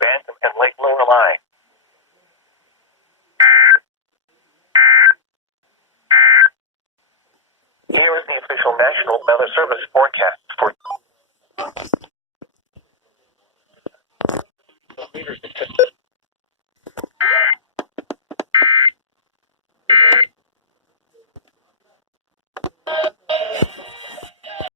Bantam and Lake Lorelei. Here is the official National Weather Service forecast for